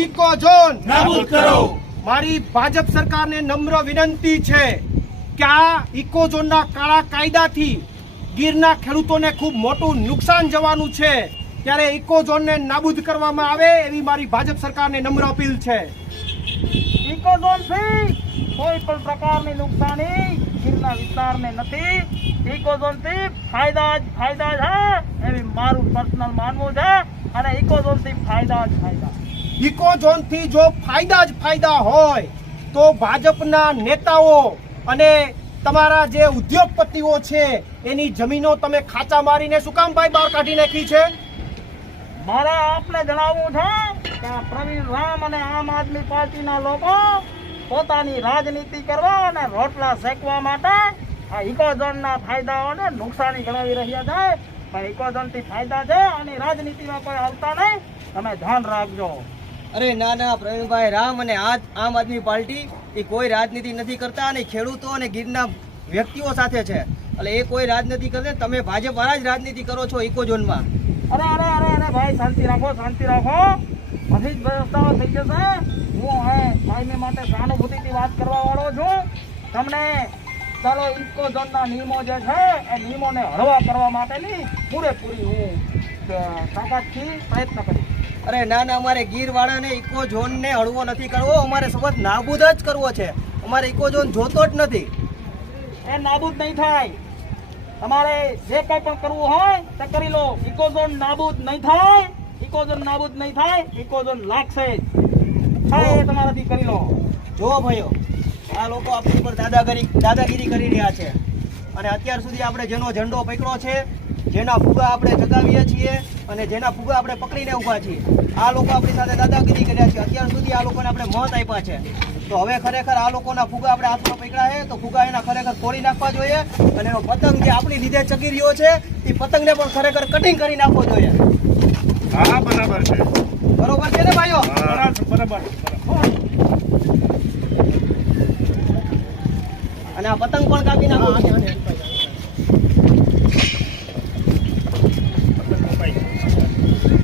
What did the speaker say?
Eco zone. નાબૂદ કરો. મારી ભાજપ સરકારને નમ્ર વિનંતી છે કે આ ઇકો ઝોનના કાળા કાયદાથી ગીરના ખેડૂતોને ખૂબ મોટું નુકસાન જવાનું છે. ત્યારે ઇકો ઝોનને નાબૂદ કરવામાં આવે એવી મારી ભાજપ સરકારને નમ્ર અપીલ છે. ઇકોઝોનથી કોઈ પણ પ્રકારની નુકસાની ગીરના વિસ્તારને નથી. ઇકોઝોનથી ફાયદા જ ફાયદા છે એવી મારું પર્સનલ માનવું છે. અને ઇકોઝોનથી ફાયદા જ ફાયદા ઇકો ઝોનથી જો ફાયદા જ ફાયદા હોય, તો ભાજપના નેતાઓ અને તમારા જે ઉદ્યોગપતિઓ છે, એની જમીનો તમે ખાચા મારીને શું કામ ભાઈ બહાર કાઢી નાખી છે? મારે આપને જણાવવું છે કે પ્રવીણ રામ અને આમ આદમી પાર્ટીના લોકો પોતાની રાજનીતિ કરવા અને રોટલા શેકવા માટે આ ઇકોઝોનના ફાયદાઓને નુકસાની ગણાવી રહ્યા છે. પણ ઇકોઝોનથી ફાયદા છે અને રાજનીતિમાં કોઈ આવતા નહીં. તમે ધ્યાન રાખજો. અરે ના ના, પ્રવીણભાઈ, રામ અને આજ આમ આદમી પાર્ટી એ કોઈ રાજનીતિ નથી કરતા અને ખેડૂતો અને ગીરના વ્યક્તિઓ સાથે છે. એટલે એ કોઈ રાજનીતિ કરે તમે ભાજપ વાળા જ રાજનીતિ કરો છો ઇકોઝોનમાં અરે અરે અરે અરે, ભાઈ, શાંતિ રાખો શાંતિ રાખો. બધી જ વ્યવસ્થાઓ થઈ જશે. હું હવે ભાઈને માટે સહાનુભૂતિથી વાત કરવા વાળો છું. તમને ચાલો ઇકોઝોનના નિયમો જે છે, એ નિયમોને હળવા કરવા માટેની પૂરેપૂરી હું તાકાતથી પ્રયત્ન કરીશ. અરે ના ના, અમારે ગીરવાળાને ઇકો ઝોનને હળવો નથી કરવો, અમારે સબત નાબૂદ જ કરવો છે. અમારે ઇકો ઝોન જોતો જ નથી. એ નાબૂદ નહીં થાય. તમારે જે કંઈ પણ કરવું હોય તે કરી લો. ઇકોઝોન નાબૂદ નહીં થાય. ઇકોઝોન નાબૂદ નહીં થાય. ઇકોઝોન લાગશે જ. થાય એ તમારાથી કરી લો. જો ભાઈઓ, આ લોકો આપણી ઉપર દાદાગીરી દાદાગીરી કરી રહ્યા છે. અને અત્યાર સુધી આપણે જેનો ઝંડો પકડ્યો છે, જેના ફૂગા આપણે જગાવીએ છીએ અને જેના ફુગા આપણે પકડીને ઊભા છીએ. આ લોકો આપણી સાથે દાદાગીરી કર્યા છે. અત્યાર સુધી આ લોકોને આપણે મત આપ્યા છે. તો હવે ખરેખર આ લોકોના ફુગા આપણે હાથમાં પકડ્યા છે તો ફુગા એના ખરેખર તોડી નાખવા જોઈએ અને એનો પતંગ જે આપણી લીધે ચગી રહ્યો છે એ પતંગને પણ ખરેખર કટિંગ કરી નાખવો જોઈએ. હા બરાબર છે. બરોબર છે ને ભાઈઓ? બરાબર બરાબર. અને આ પતંગ પણ કાપી નાખો.